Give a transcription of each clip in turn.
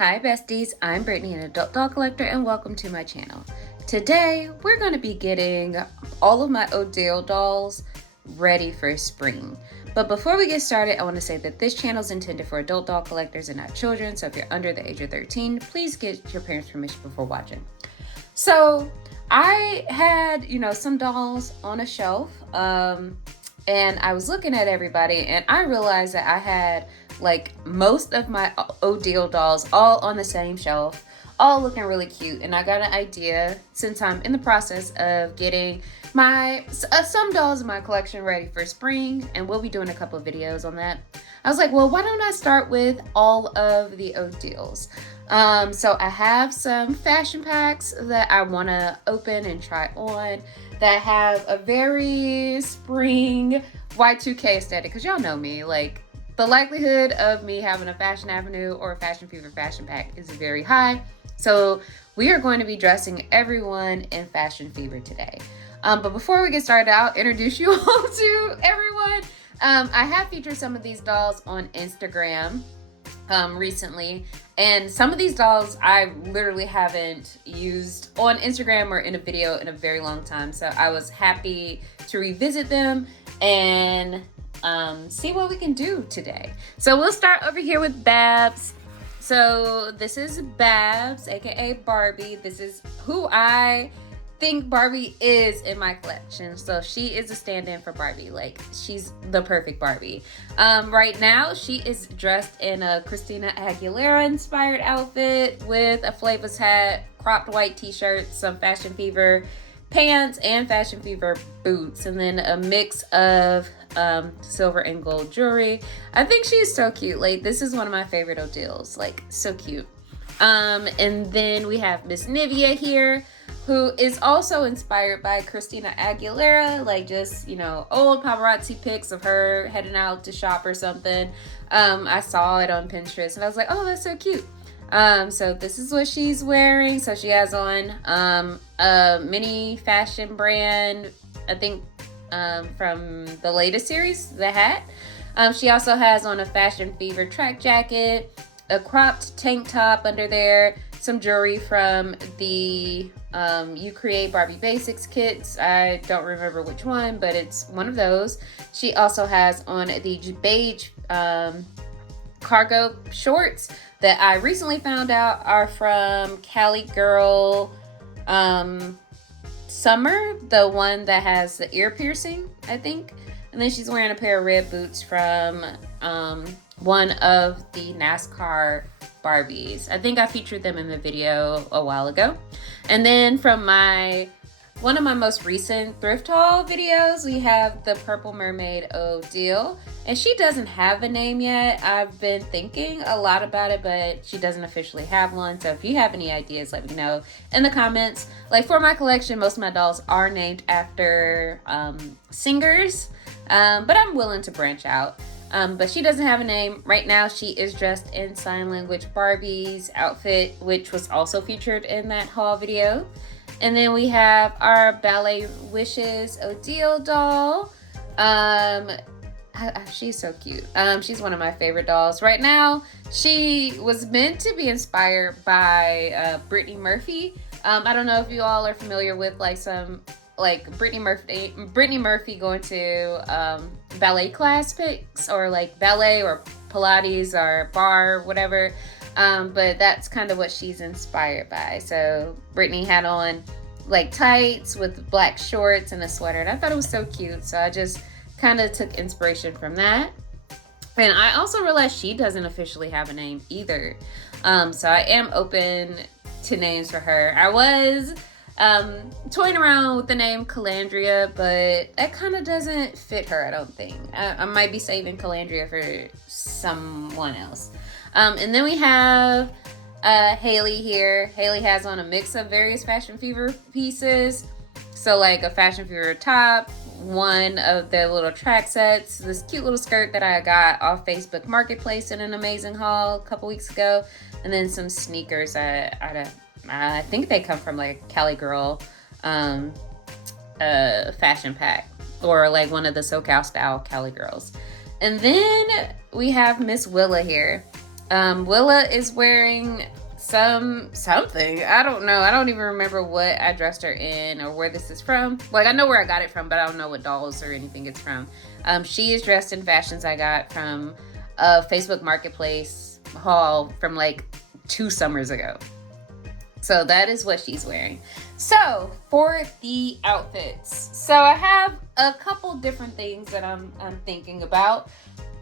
Hi besties, I'm Brittany, an adult doll collector, and welcome to my channel. Today, we're going to be getting all of my Odile dolls ready for spring. But before we get started, I want to say that this channel is intended for adult doll collectors and not children, so if you're under the age of 13, please get your parents' permission before watching. So, I had, some dolls on a shelf, and I was looking at everybody, and I realized that I had like most of my Odile dolls all on the same shelf, all looking really cute. And I got an idea, since I'm in the process of getting my some dolls in my collection ready for spring, and we'll be doing a couple of videos on that. I was like, well, why don't I start with all of the Odiles? So I have some fashion packs that I want to open and try on that have a very spring Y2K aesthetic, because y'all know me, like the likelihood of me having a Fashion Avenue or a Fashion Fever fashion pack is very high. So we are going to be dressing everyone in Fashion Fever today. But before we get started, I'll introduce you all to everyone. I have featured some of these dolls on Instagram recently. And some of these dolls I literally haven't used on Instagram or in a video in a very long time. So I was happy to revisit them and see what we can do today. So we'll start over here with Babs. So this is Babs, aka Barbie. This is who I think Barbie is in my collection. So she is a stand-in for Barbie. Like, she's the perfect Barbie. Right now she is dressed in a Christina Aguilera inspired outfit with a Flavors hat, cropped white t-shirt, some Fashion Fever pants, and Fashion Fever boots, and then a mix of silver and gold jewelry. I think she's so cute. Like, this is one of my favorite Odiles. Like, so cute. And then we have Miss Nivea here, who is also inspired by Christina Aguilera, like just, old paparazzi pics of her heading out to shop or something. I saw it on Pinterest and I was like, oh, that's so cute. So this is what she's wearing. So she has on a mini fashion brand, I think from the latest series, the hat. She also has on a Fashion Fever track jacket, a cropped tank top under there, some jewelry from the Y2K Barbie Basics kits. I don't remember which one, but it's one of those. She also has on the beige cargo shorts that I recently found out are from Cali Girl Summer, the one that has the ear piercing, I think. And then she's wearing a pair of red boots from one of the NASCAR Barbies. I think I featured them in the video a while ago. And then from one of my most recent thrift haul videos, we have the Purple Mermaid Odile. And she doesn't have a name yet. I've been thinking a lot about it, but she doesn't officially have one. So if you have any ideas, let me know in the comments. Like, for my collection, most of my dolls are named after singers, but I'm willing to branch out. But she doesn't have a name. Right now, she is dressed in Sign Language Barbie's outfit, which was also featured in that haul video. And then we have our Ballet Wishes Odile doll. She's so cute. She's one of my favorite dolls. Right now, she was meant to be inspired by Brittany Murphy. I don't know if you all are familiar with Brittany Murphy going to ballet class pics, or like ballet or Pilates or bar, whatever. But that's kind of what she's inspired by. So Brittany had on like tights with black shorts and a sweater, and I thought it was so cute. So I just kind of took inspiration from that. And I also realized she doesn't officially have a name either. So I am open to names for her. I was toying around with the name Calandria, but that kind of doesn't fit her, I don't think. I might be saving Calandria for someone else. And then we have Haley here. Haley has on a mix of various Fashion Fever pieces. So like a Fashion Fever top, one of the little track sets, this cute little skirt that I got off Facebook Marketplace in an amazing haul a couple weeks ago, and then some sneakers. I think they come from like Cali Girl fashion pack, or like one of the SoCal style Cali Girls. And then we have Miss Willa here. Willa is wearing something. I don't know. I don't even remember what I dressed her in or where this is from. Like, I know where I got it from, but I don't know what dolls or anything it's from. She is dressed in fashions I got from a Facebook Marketplace haul from like 2 summers ago. So that is what she's wearing. So for the outfits, so I have a couple different things that I'm thinking about.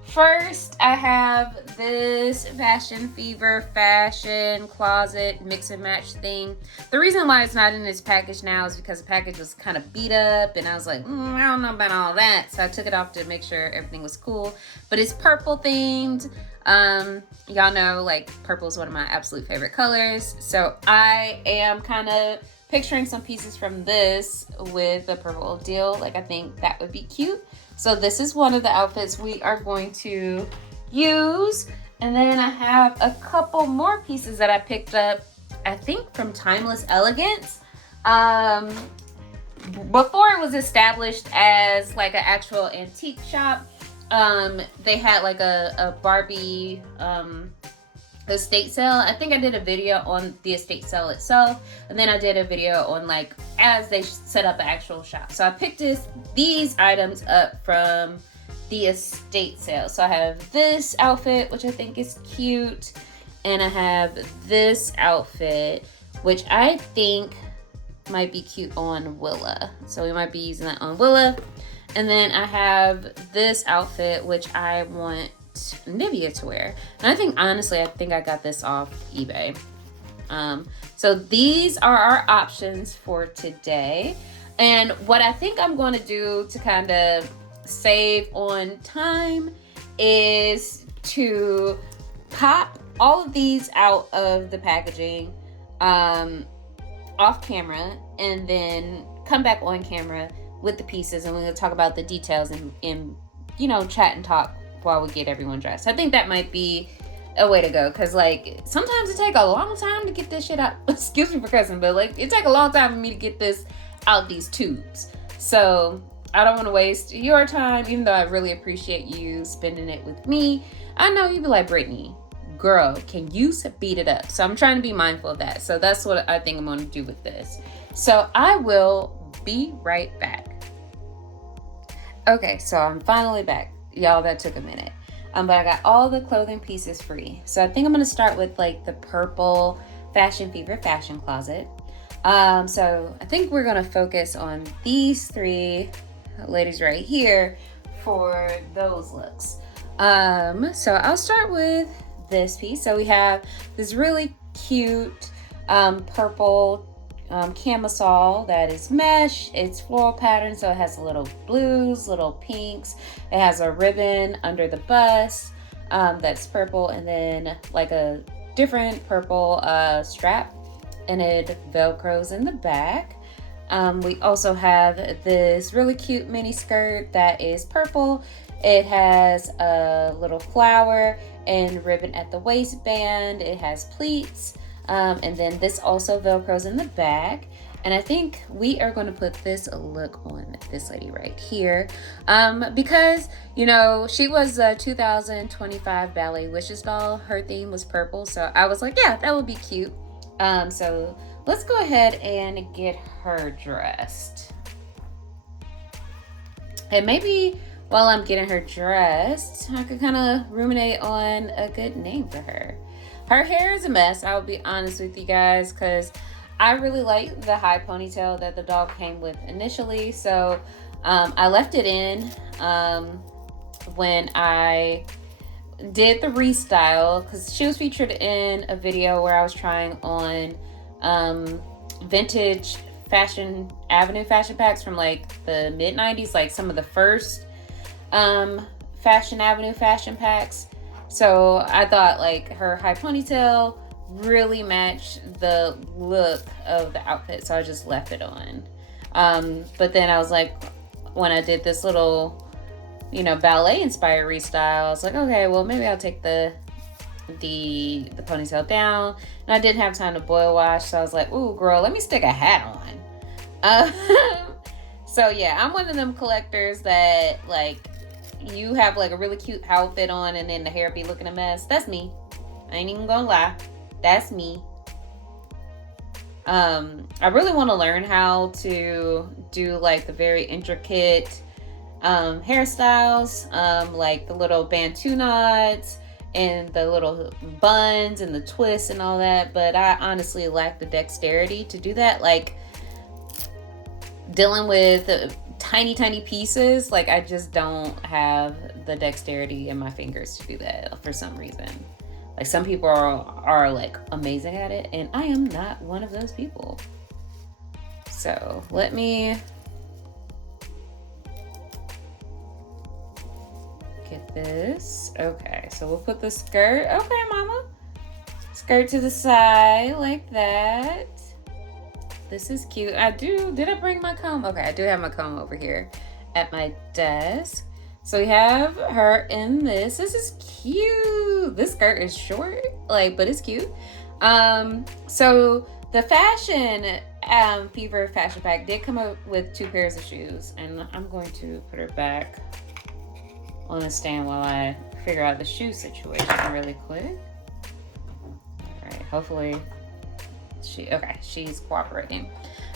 First, I have this Fashion Fever fashion closet mix and match thing. The reason why it's not in this package now is because the package was kind of beat up, and I was like, I don't know about all that. So I took it off to make sure everything was cool. But it's purple themed. Y'all know, like, purple is one of my absolute favorite colors. So I am kind of picturing some pieces from this with a purple deal. Like, I think that would be cute. So this is one of the outfits we are going to use. And then I have a couple more pieces that I picked up, I think from Timeless Elegance. Before it was established as like an actual antique shop, they had like a Barbie estate sale. I think I did a video on the estate sale itself, and then I did a video on like as they set up an actual shop. So I picked these items up from the estate sale. So I have this outfit, which I think is cute, and I have this outfit, which I think might be cute on Willa. So we might be using that on Willa. And then I have this outfit, which I want Nivea to wear. And I think, honestly, I think I got this off eBay. So these are our options for today. And what I think I'm going to do to kind of save on time is to pop all of these out of the packaging off camera, and then come back on camera with the pieces, and we're going to talk about the details and you know, chat and talk while we get everyone dressed. I think that might be a way to go, because like sometimes it take a long time to get this shit out. Excuse me for cussing, but like it take a long time for me to get this out these tubes. So I don't want to waste your time, even though I really appreciate you spending it with me. I know you be like, Brittany, girl, can you beat it up? So I'm trying to be mindful of that. So that's what I think I'm going to do with this. So I will be right back. Okay, so I'm finally back. Y'all, that took a minute. But I got all the clothing pieces free. So I think I'm going to start with like the purple Fashion Fever fashion closet. So I think we're going to focus on these 3 ladies right here for those looks. So I'll start with this piece. So we have this really cute purple camisole that is mesh. It's floral pattern, so it has a little blues, little pinks. It has a ribbon under the bust that's purple, and then like a different purple strap, and it velcros in the back. We also have this really cute mini skirt that is purple. It has a little flower and ribbon at the waistband. It has pleats. And then this also velcros in the back. And I think we are going to put this look on this lady right here. Because, you know, she was a 2025 Ballet Wishes doll. Her theme was purple. So I was like, yeah, that would be cute. So let's go ahead and get her dressed. And maybe while I'm getting her dressed, I could kind of ruminate on a good name for her. Her hair is a mess, I'll be honest with you guys, because I really like the high ponytail that the doll came with initially. So I left it in when I did the restyle, because she was featured in a video where I was trying on vintage fashion avenue fashion packs from like the mid-90s, like some of the first Fashion Avenue fashion packs. So I thought like her high ponytail really matched the look of the outfit, so I just left it on. But then I was like, when I did this little, you know, ballet inspired restyle, I was like, okay, well maybe I'll take the ponytail down. And I didn't have time to boil wash, so I was like, ooh girl, let me stick a hat on. So yeah, I'm one of them collectors that like, you have like a really cute outfit on and then the hair be looking a mess. That's me. I ain't even gonna lie. That's me. I really want to learn how to do like the very intricate hairstyles, like the little bantu knots and the little buns and the twists and all that, but I honestly lack the dexterity to do that. Like dealing with tiny pieces, like I just don't have the dexterity in my fingers to do that for some reason. Like some people are like amazing at it, and I am not one of those people. So let me get this. Okay, so we'll put the skirt. Okay, mama. Skirt to the side like that. This is cute. Did I bring my comb? Okay, I do have my comb over here at my desk. So we have her in this. This is cute. This skirt is short, like, but it's cute. So the fashion fever fashion pack did come up with 2 pairs of shoes, and I'm going to put her back on a stand while I figure out the shoe situation really quick. All right, hopefully she's cooperating.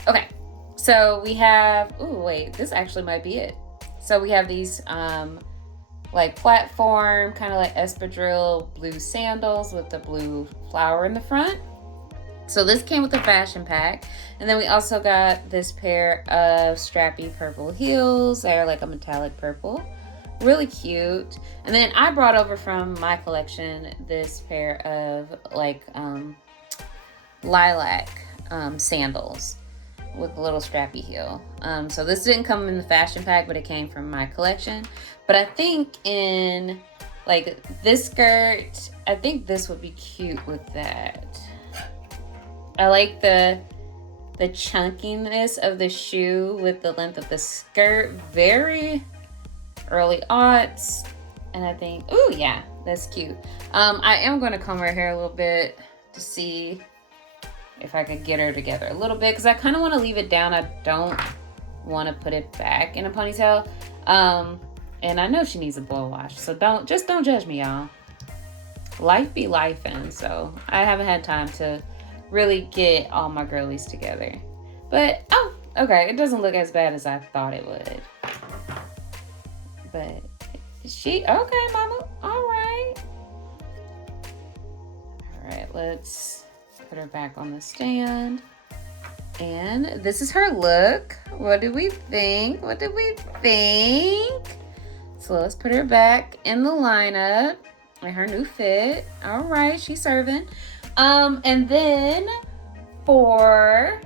Okay, so we have, this actually might be it. So we have these like platform, kind of like espadrille blue sandals with the blue flower in the front. So this came with the fashion pack. And then we also got this pair of strappy purple heels. They're like a metallic purple. Really cute. And then I brought over from my collection this pair of like lilac sandals with a little strappy heel. So this didn't come in the fashion pack, but it came from my collection. But I think in like this skirt, I think this would be cute with that. I like the chunkiness of the shoe with the length of the skirt. Very early aughts. And I think, ooh, yeah, that's cute. I am going to comb her hair a little bit to see if I could get her together a little bit, because I kind of want to leave it down. I don't want to put it back in a ponytail. And I know she needs a blow wash, so don't judge me, y'all. Life be lifing, so I haven't had time to really get all my girlies together. But okay, it doesn't look as bad as I thought it would. But okay, mama. All right, let's put her back on the stand. And this is her look. What do we think? So let's put her back in the lineup in her new fit. All right, she's serving. And then for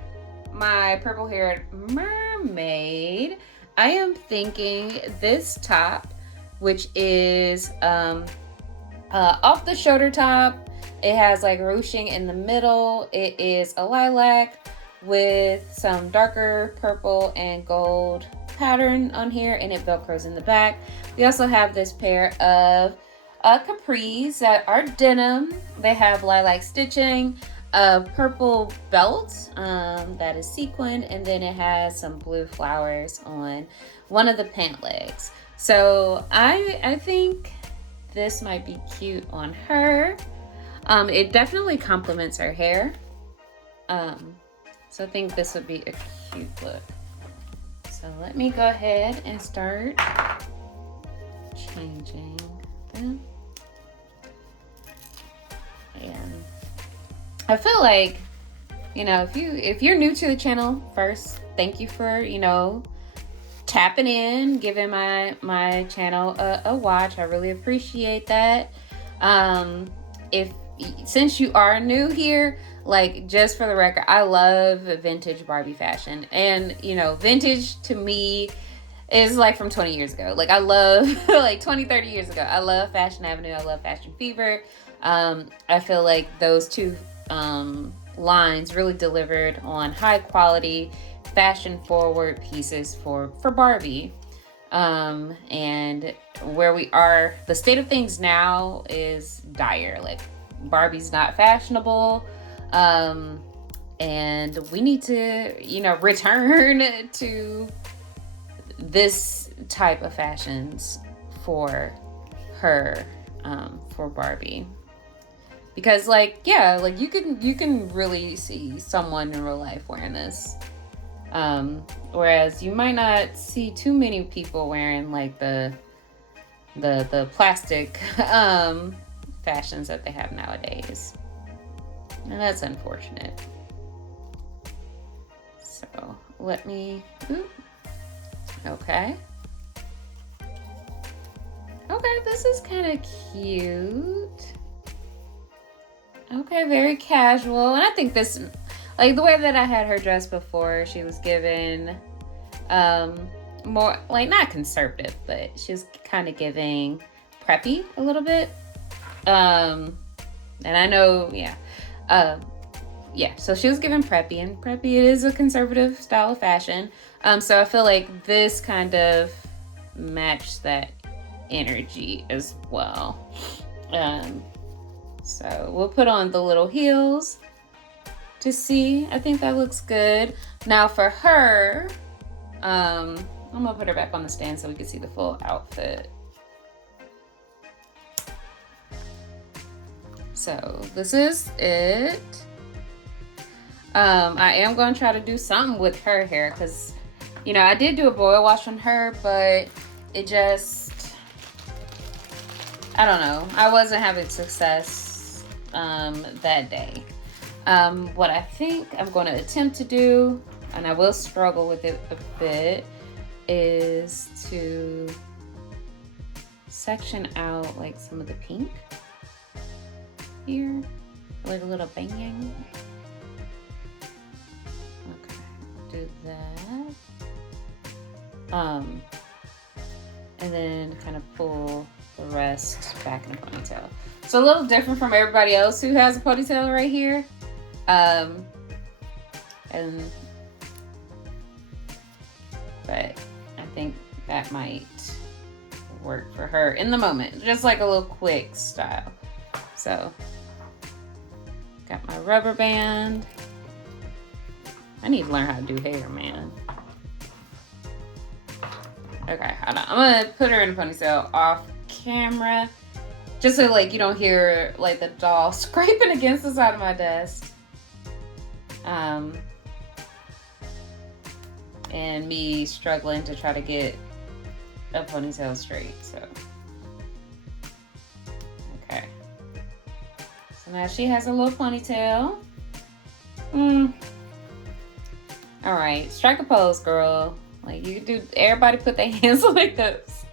my purple haired mermaid, I am thinking this top, which is off the shoulder top. It has like ruching in the middle. It is a lilac with some darker purple and gold pattern on here, and it velcros in the back. We also have this pair of capris that are denim. They have lilac stitching, a purple belt that is sequined, and then it has some blue flowers on one of the pant legs. So I think this might be cute on her. It definitely complements her hair. So I think this would be a cute look. So let me go ahead and start changing them. And I feel like, if you're new to the channel, first, thank you for, tapping in, giving my channel a watch. I really appreciate that. Since you are new here, like, just for the record, I love vintage Barbie fashion. And, vintage to me is like from 20 years ago. Like, I love, like 20, 30 years ago. I love Fashion Avenue. I love Fashion Fever. I feel like those two lines really delivered on high quality, fashion forward pieces for Barbie. And where we are, the state of things now is dire. Like, Barbie's not fashionable. And we need to, return to this type of fashions for her, for Barbie. because like, yeah, like you can really see someone in real life wearing this. Whereas you might not see too many people wearing like the plastic fashions that they have nowadays. And that's unfortunate. So let me, okay. Okay, this is kind of cute. Okay, very casual. And I think this, like the way that I had her dressed before, she was given more, like not conservative, but she was kind of giving preppy a little bit. And I know, yeah. So she was given preppy, and preppy, it is a conservative style of fashion. So I feel like this kind of matched that energy as well. So we'll put on the little heels to see. I think that looks good. Now for her, I'm gonna put her back on the stand so we can see the full outfit. So this is it. I am going to try to do something with her hair because, you know, I did do a boil wash on her, but it just, I don't know. I wasn't having success that day. What I think I'm going to attempt to do, and I will struggle with it a bit, is to section out like some of the pink here, like a little bang. Okay, do that. And then kind of pull the rest back in a ponytail. So a little different from everybody else who has a ponytail right here. But I think that might work for her in the moment. Just like a little quick style. So, got my rubber band. I need to learn how to do hair, man. Okay, hold on. I'm gonna put her in a ponytail off camera. Just so like you don't hear like the doll scraping against the side of my desk. And me struggling to try to get a ponytail straight, so. Okay. So now she has a little ponytail. All right, strike a pose, girl. Like you do, everybody put their hands like this.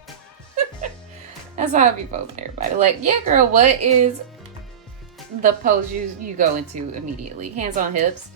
That's how I be posing everybody. Like, yeah, girl, what is the pose you go into immediately? Hands on hips.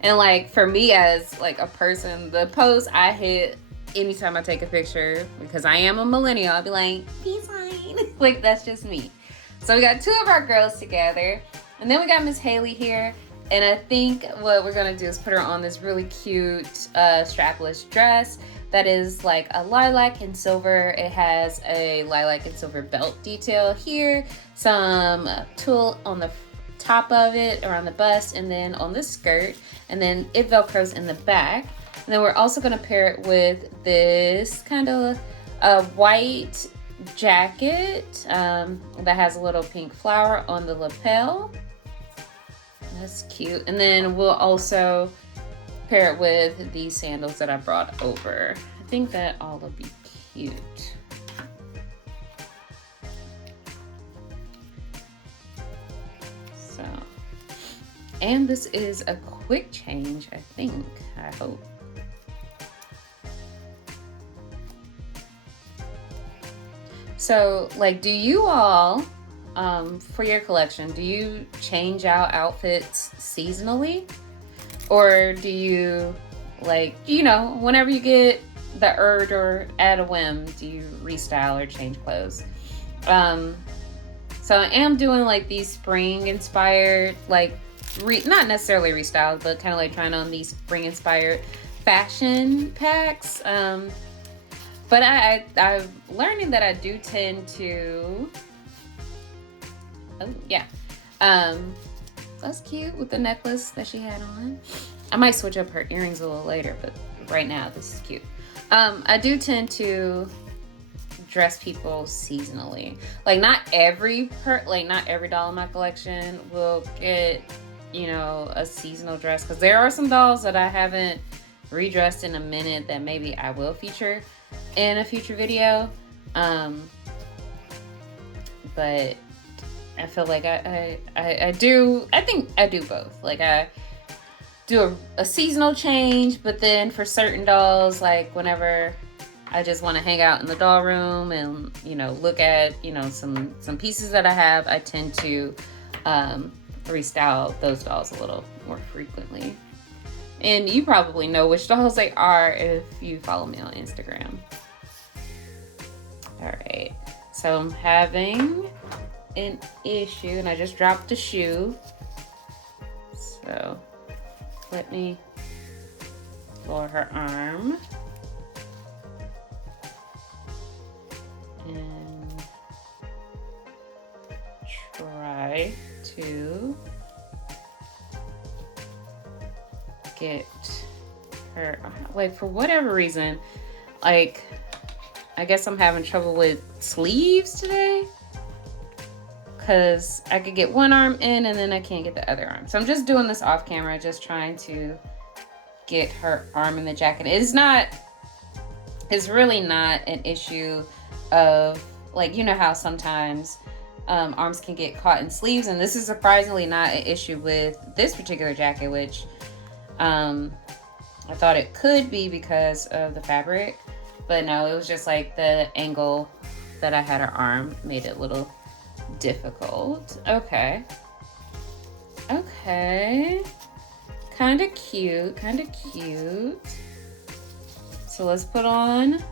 And like for me as like a person, the pose I hit anytime I take a picture, because I am a millennial, I'll be like, peace sign. Like that's just me. So we got two of our girls together, and then we got Miss Haley here. And I think what we're gonna do is put her on this really cute strapless dress that is like a lilac and silver. It has a lilac and silver belt detail here, some tulle on the top of it, around the bust, and then on the skirt, and then it velcros in the back. And then we're also gonna pair it with this kind of white jacket that has a little pink flower on the lapel. That's cute. And then we'll also pair it with these sandals that I brought over. I think that all will be cute. So, and this is a quick change, I think, I hope. So, like, do you all, for your collection, do you change out outfits seasonally? Or do you, like, you know, whenever you get the urge or at a whim, do you restyle or change clothes? So I am doing like these spring inspired, like, not necessarily restyled, but kind of like trying on these spring inspired fashion packs. But I'm learning that I do tend to, oh yeah. That's cute with the necklace that she had on. I might switch up her earrings a little later, but right now this is cute. I do tend to dress people seasonally. Like not every doll in my collection will get, you know, a seasonal dress, because there are some dolls that I haven't redressed in a minute that maybe I will feature in a future video. But I feel like I think I do both. Like I do a seasonal change, but then for certain dolls, like whenever I just want to hang out in the doll room and, you know, look at, you know, some pieces that I have, I tend to restyle those dolls a little more frequently. And you probably know which dolls they are if you follow me on Instagram. All right, so I'm having an issue, and I just dropped the shoe. So let me lower her arm. And try to get her, like, for whatever reason, like, I guess I'm having trouble with sleeves today, because I could get one arm in and then I can't get the other arm. So I'm just doing this off camera, just trying to get her arm in the jacket. It's really not an issue of, like, you know how sometimes arms can get caught in sleeves, and this is surprisingly not an issue with this particular jacket, which I thought it could be because of the fabric, but no, it was just like the angle that I had her arm made it a little difficult. Okay, kind of cute. So let's put on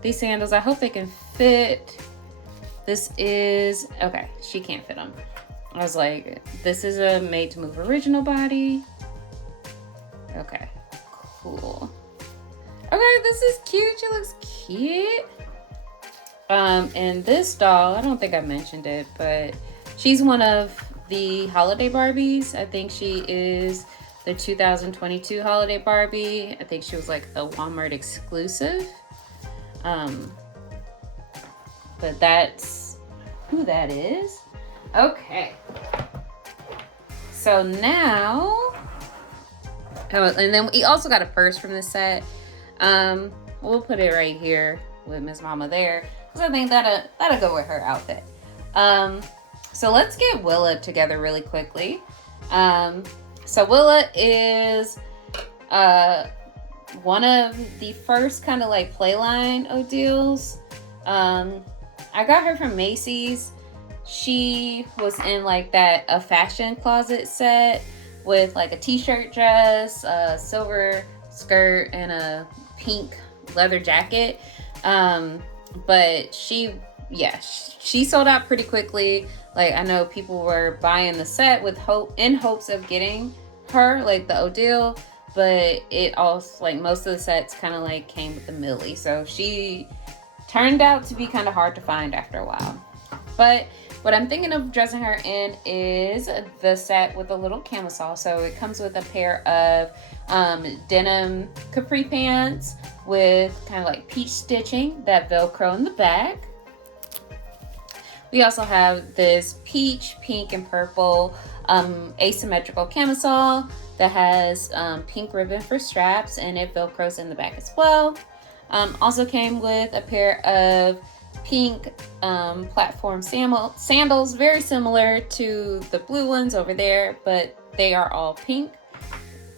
these sandals. I hope they can fit. This is, okay, she can't fit them. I was like, this is a made to move original body. Okay, cool. Okay, this is cute. She looks cute. And this doll, I don't think I mentioned it, but she's one of the holiday Barbies. I think she is the 2022 holiday Barbie. I think she was like a Walmart exclusive. But that's who that is. Okay. So now, and then we also got a purse from this set. We'll put it right here with Miss Mama there, because I think that'll go with her outfit. So let's get Willa together really quickly. So Willa is one of the first kind of like playline Odils. I got her from Macy's. She was in like a fashion closet set with like a t-shirt dress, a silver skirt, and a pink leather jacket. But she sold out pretty quickly. Like, I know people were buying the set in hopes of getting her, like the Odile, but it also, like, most of the sets kind of like came with the Millie. So she turned out to be kind of hard to find after a while. But what I'm thinking of dressing her in is the set with a little camisole. So it comes with a pair of denim capri pants with kind of like peach stitching that Velcro in the back. We also have this peach, pink, and purple asymmetrical camisole that has pink ribbon for straps, and it Velcros in the back as well. Also came with a pair of pink platform sandals, very similar to the blue ones over there, but they are all pink.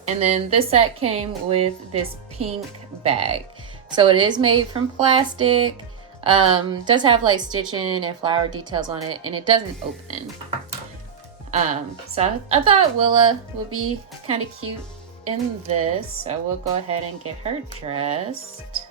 And then this set came with this pink bag. So it is made from plastic, does have like stitching and flower details on it, and it doesn't open. So I thought Willa would be kind of cute in this, so we'll go ahead and get her dressed.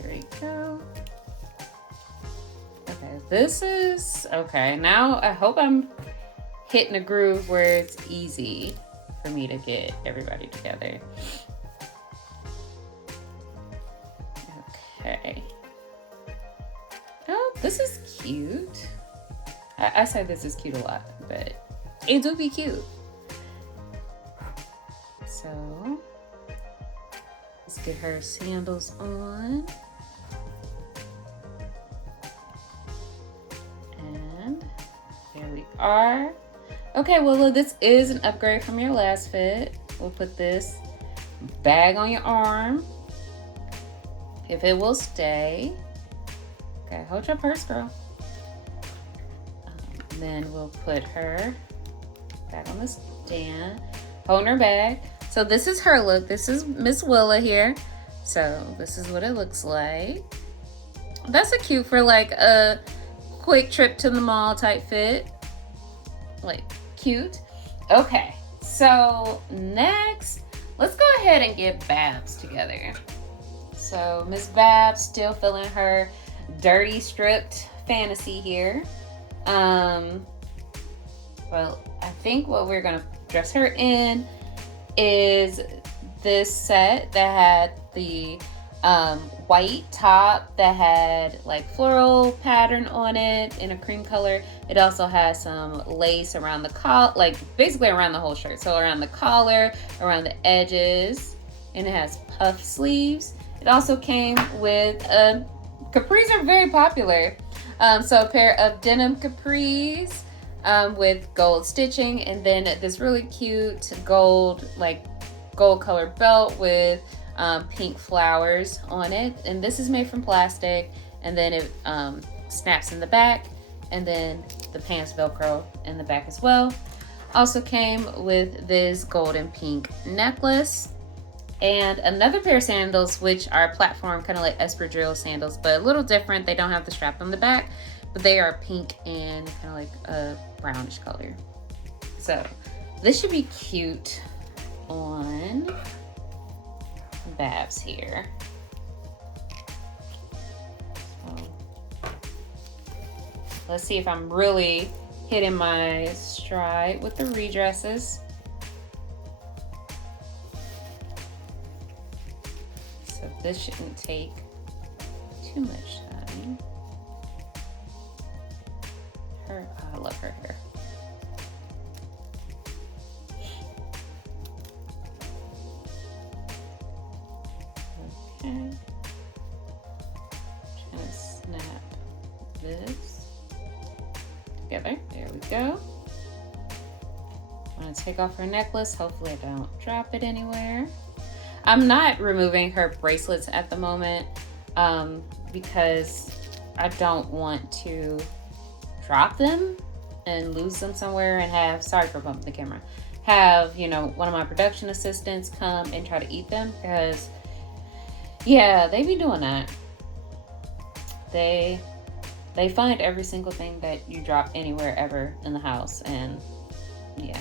Here we go. Okay, this is okay. Now I hope I'm hitting a groove where it's easy for me to get everybody together. Okay. This is cute. I say this is cute a lot, but it do be cute. So let's get her sandals on. And there we are. Okay, Willa, this is an upgrade from your last fit. We'll put this bag on your arm, if it will stay. Okay, hold your purse, girl. Then we'll put her back on the stand, holding her bag. So this is her look. This is Miss Willa here. So this is what it looks like. That's a cute for like a quick trip to the mall type fit. Like, cute. Okay, so next, let's go ahead and get Babs together. So Miss Babs still feeling her dirty stripped fantasy here. Well, I think what we're gonna dress her in is this set that had the white top that had like floral pattern on it in a cream color. It also has some lace around the collar, like basically around the whole shirt. So around the collar, around the edges, and it has puff sleeves. It also came with capris are very popular. So a pair of denim capris with gold stitching, and then this really cute gold color belt with pink flowers on it. And this is made from plastic, and then it snaps in the back, and then the pants velcro in the back as well. Also came with this gold and pink necklace and another pair of sandals, which are platform, kind of like espadrille sandals, but a little different. They don't have the strap on the back, but they are pink and kind of like a brownish color. So this should be cute on Babs here. So let's see if I'm really hitting my stride with the redresses. So this shouldn't take too much time. I love her hair. Okay. Trying to snap this together. There we go. I'm gonna take off her necklace. Hopefully I don't drop it anywhere. I'm not removing her bracelets at the moment because I don't want to drop them and lose them somewhere and have, sorry for bumping the camera, have, you know, one of my production assistants come and try to eat them, because yeah, they be doing that. They find every single thing that you drop anywhere ever in the house, and yeah,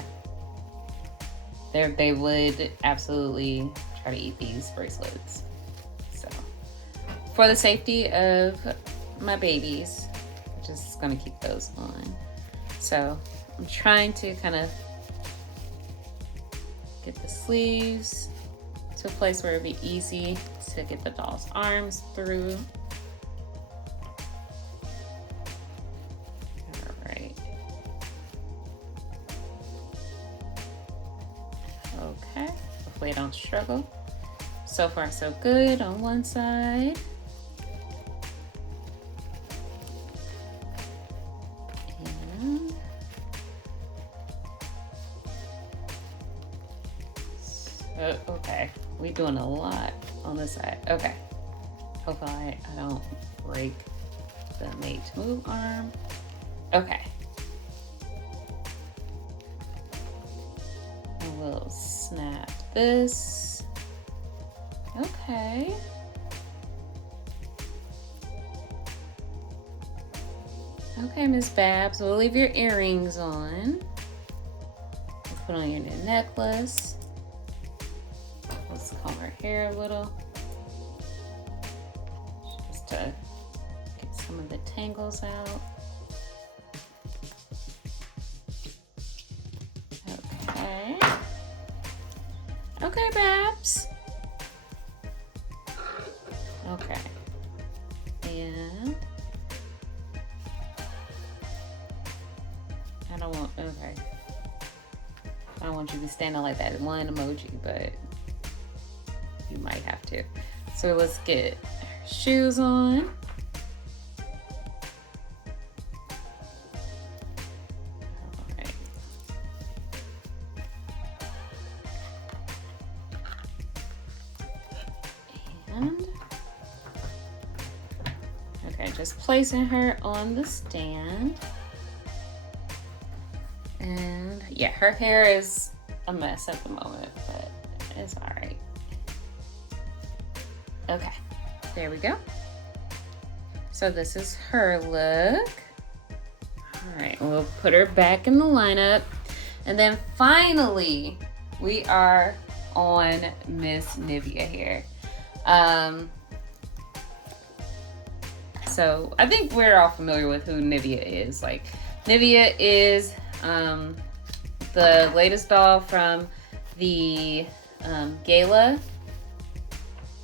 they would absolutely try to eat these bracelets. So for the safety of my babies, I'm just gonna keep those on. So I'm trying to kind of get the sleeves to a place where it'd be easy to get the doll's arms through. All right. Okay, hopefully I don't struggle. So far so good on one side. And so, okay, we're doing a lot on this side. Okay, hopefully I don't break the made to move arm. Okay. And we'll snap this. Okay. Okay, Miss Babs, we'll leave your earrings on. Let's put on your new necklace. Let's comb her hair a little, just to get some of the tangles out. Okay. Okay, Babs. Okay. And I don't want you to be standing like that in one emoji, but you might have to. So let's get her shoes on. Okay, just placing her on the stand. And yeah, her hair is a mess at the moment, but it's all right. Okay, there we go. So this is her look. All right, we'll put her back in the lineup. And then finally, we are on Miss Nivea here. So I think we're all familiar with who Nivea is. Like, Nivea is the latest doll from the Gala,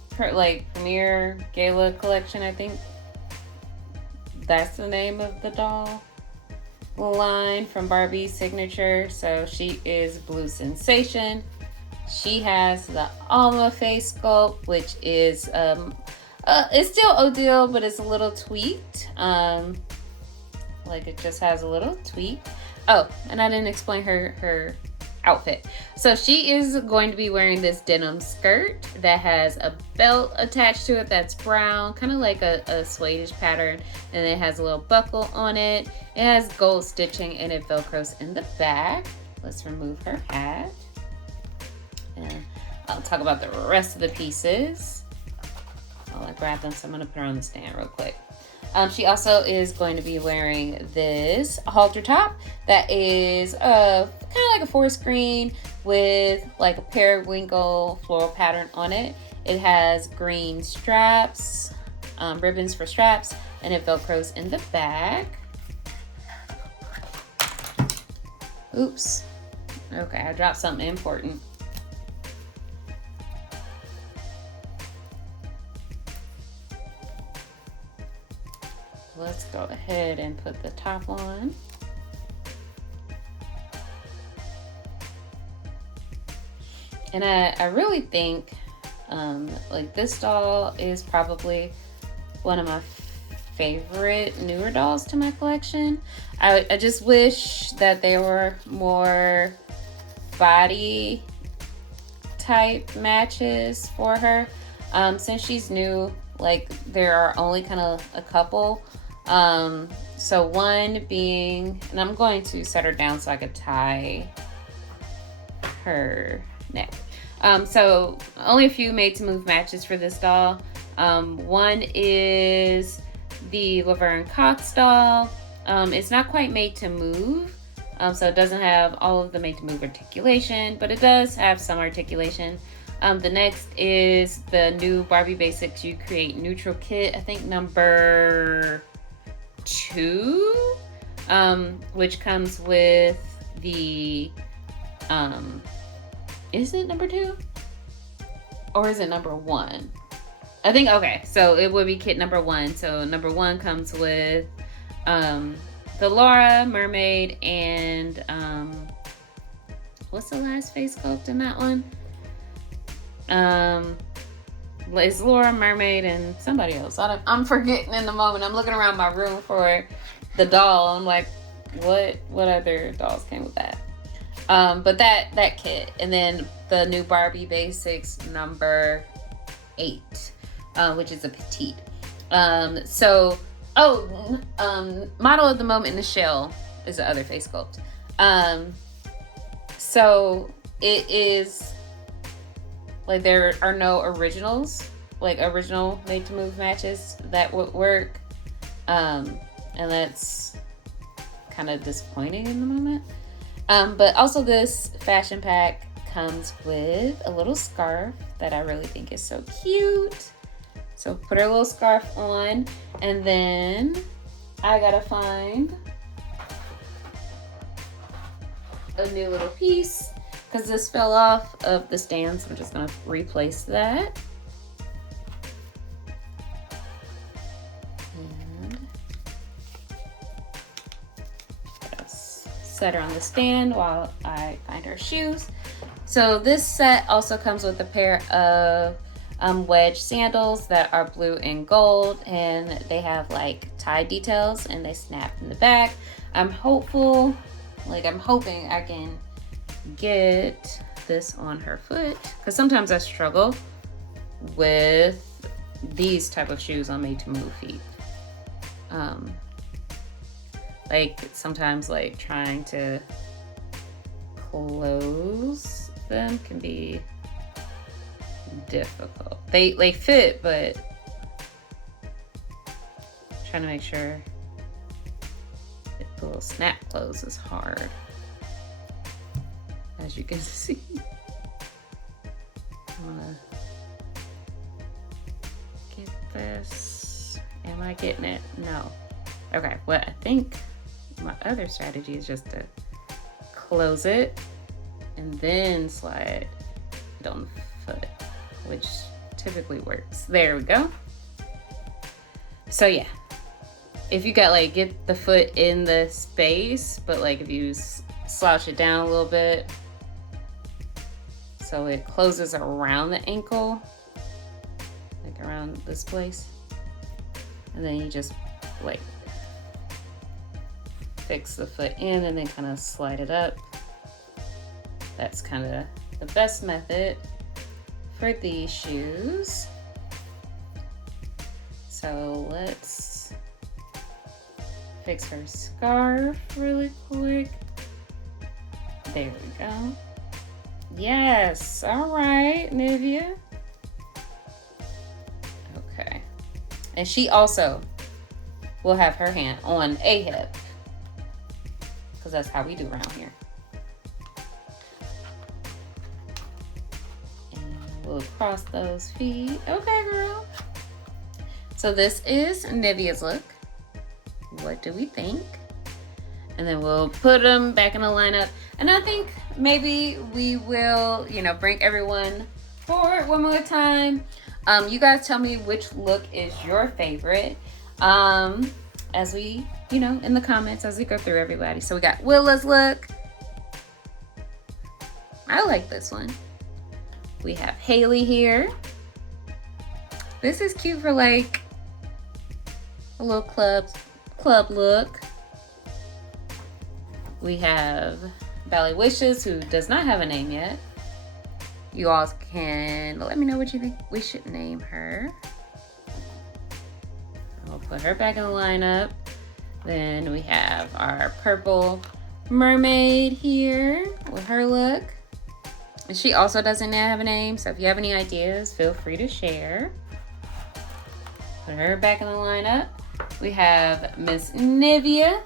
Premier Gala collection, I think. That's the name of the doll line from Barbie's signature. So she is Blue Sensation. She has the Alma face sculpt, which is it's still Odile, but it's a little tweaked. Like it just has a little tweak. Oh, and I didn't explain her outfit. So she is going to be wearing this denim skirt that has a belt attached to it that's brown, kind of like a Swedish pattern, and it has a little buckle on it. It has gold stitching and it velcros in the back. Let's remove her hat. And I'll talk about the rest of the pieces. I grabbed them, so I'm gonna put her on the stand real quick. She also is going to be wearing this halter top that is kind of like a forest green with like a periwinkle floral pattern on it. It has green straps, ribbons for straps, and it velcros in the back. Oops. Okay, I dropped something important. Let's go ahead and put the top on. And I really think like this doll is probably one of my favorite newer dolls to my collection. I just wish that there were more body type matches for her. Since she's new, like there are only kind of a couple. So one being, and I'm going to set her down so I could tie her neck. So only a few made to move matches for this doll. One is the Laverne Cox doll. It's not quite made to move. So it doesn't have all of the made to move articulation, but it does have some articulation. The next is the new Barbie Basics You Create Neutral Kit, I think number 2, which comes with the, is it number 2? Or is it number 1? I think, okay, so it would be kit number 1. So number 1 comes with the Laura, Mermaid, and what's the last face sculpt in that one? It's Laura, Mermaid, and somebody else. I'm forgetting in the moment. I'm looking around my room for the doll. I'm like, what other dolls came with that? But that kit, and then the new Barbie Basics number 8, which is a petite. Model of the Moment in the Shell is the other face sculpt. So it is like there are no originals, like original made to move matches that would work. And that's kind of disappointing in the moment. But also this fashion pack comes with a little scarf that I really think is so cute. So put her little scarf on, and then I gotta find a new little piece because this fell off of the stand, so I'm just gonna replace that. And just set her on the stand while I find her shoes. So this set also comes with a pair of wedge sandals that are blue and gold, and they have like tie details and they snap in the back. I'm hoping I can get this on her foot, because sometimes I struggle with these type of shoes on made to move feet. Like sometimes like trying to close them can be difficult. They fit, but trying to make sure the little snap close is hard, as you can see. I'm gonna get this. Am I getting it? No. Okay, well, I think my other strategy is just to close it and then slide it on the foot, which typically works. There we go. So yeah, if you got like get the foot in the space, but like if you slouch it down a little bit so it closes around the ankle, like around this place, and then you just like fix the foot in and then kind of slide it up. That's kind of the best method for these shoes. So let's fix her scarf really quick. There we go. Yes, all right, Nivea. Okay. And she also will have her hand on a hip, because that's how we do around here. And we'll cross those feet. Okay, girl. So this is Nivea's look. What do we think? And then we'll put them back in the lineup. And I think maybe we will, bring everyone forward one more time. You guys tell me which look is your favorite. As we, in the comments as we go through everybody. So we got Willa's look. I like this one. We have Haley here. This is cute for like a little club look. We have Valley Wishes, who does not have a name yet. You all can let me know what you think we should name her. We'll put her back in the lineup. Then we have our purple mermaid here with her look. And she also doesn't have a name, so if you have any ideas, feel free to share. Put her back in the lineup. We have Miss Nivea.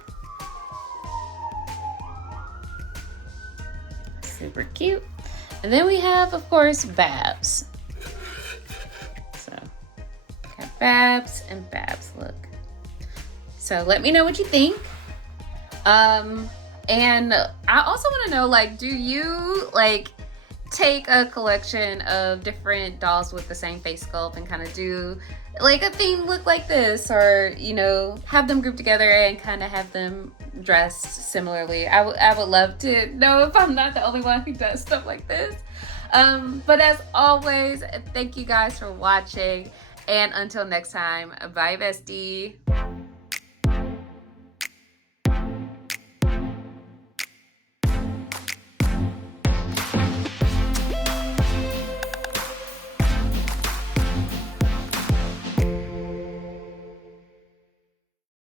Super cute. And then we have, of course, Babs. So, got Babs and Babs look. So let me know what you think. And I also want to know, like, do you like take a collection of different dolls with the same face sculpt and kind of do like a theme look like this, or have them grouped together and kind of have them dressed similarly? I would love to know if I'm not the only one who does stuff like this. But as always, thank you guys for watching, and until next time, bye bestie.